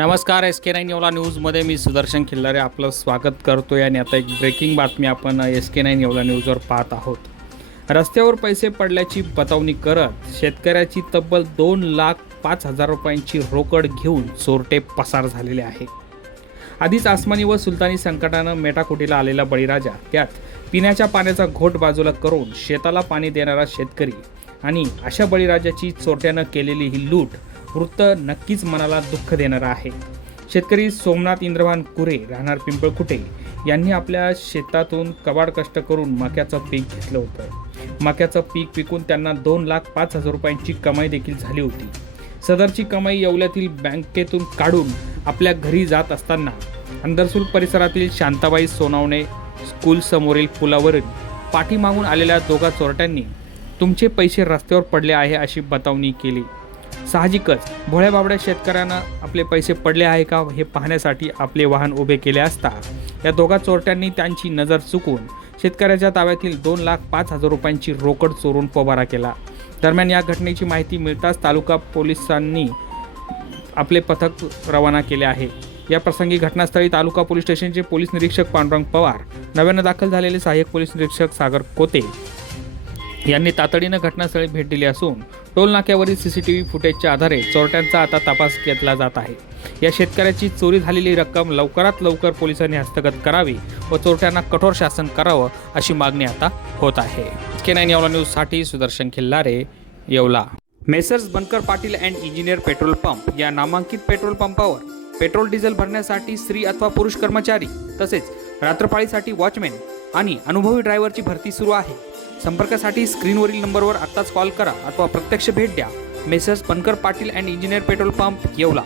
नमस्कार S K nine एवला न्यूजमध्ये मी सुदर्शन खिल्लारे आपलं स्वागत करतो आणि आता एक ब्रेकिंग बातमी आपण एस के नाईन एवला न्यूजवर पाहत आहोत. रस्त्यावर पैसे पडल्याची बतावणी करत शेतकऱ्याची तब्बल दोन लाख पाच हजार रुपयांची रोकड घेऊन चोरटे पसार झालेले आहे. आधीच आसमानी व सुलतानी संकटानं मेटाकुटीला आलेला बळीराजा त्यात पिण्याच्या पाण्याचा घोट बाजूला करून शेताला पाणी देणारा शेतकरी आणि अशा बळीराजाची चोरट्यानं केलेली ही लूट वृत्त नक्कीच मनाला दुःख देणारं आहे. शेतकरी सोमनाथ इंद्रवान कुरे राहणार पिंपळकुटे यांनी आपल्या शेतातून कबाड कष्ट करून मक्याचं पीक घेतलं होतं. मक्याचं पीक विकून त्यांना दोन लाख पाच हजार रुपयांची कमाई देखील झाली होती. सदरची कमाई येवल्यातील बँकेतून काढून आपल्या घरी जात असताना अंदरसूल परिसरातील शांताबाई सोनावणे स्कूल समोरील पुलावरील पाठीमागून आलेल्या दोघा चोरट्यांनी तुमचे पैसे रस्त्यावर पडले आहे अशी बतावणी केली. साहजिकच. भोळ्या बाबड्या शेतकऱ्यांना आपले पैसे पडले आहे का हे पाहण्यासाठी आपले वाहन उभे केले असता. या दोघा चोरट्यांनी त्यांची नजर चुकून शेतकऱ्याच्या ताब्यातील दोन लाख पाच हजार रुपयांची रोकड चोरून पोबारा केला. दरम्यान या घटनेची माहिती मिळताच तालुका पोलिसांनी आपले पथक रवाना केले आहे. या प्रसंगी घटनास्थळी तालुका पोलीस स्टेशनचे पोलीस निरीक्षक पांडुरंग पवार नव्यानं दाखल झालेले सहाय्यक पोलीस निरीक्षक सागर कोते यांनी तातडीनं घटनास्थळी भेट दिली असून टोल नाक्यावरील सीसीटीव्ही फुटेजच्या आधारे चोरट्यांचा आता तपास घेतला जात आहे. या शेतकऱ्याची चोरी झालेली रक्कम लवकरात लवकर पोलिसांनी हस्तगत करावी व चोरट्यांना कठोर शासन करावं अशी मागणी आता होत आहे. के नाईन येवला न्यूजसाठी Sudarshan Khillare Yeola. Messrs Bankar Patil and engineer petrol pump या नामांकित पेट्रोल पंपावर पेट्रोल डिझेल भरण्यासाठी स्त्री अथवा पुरुष कर्मचारी तसेच रात्रपाळीसाठी वॉचमॅन आणि अनुभवी ड्रायव्हरची भरती सुरू आहे. संपर्कासाठी स्क्रीनवरील नंबरवर आत्ताच कॉल करा अथवा प्रत्यक्ष भेट द्या. Messrs Pankar Patil and engineer petrol pump Yeola.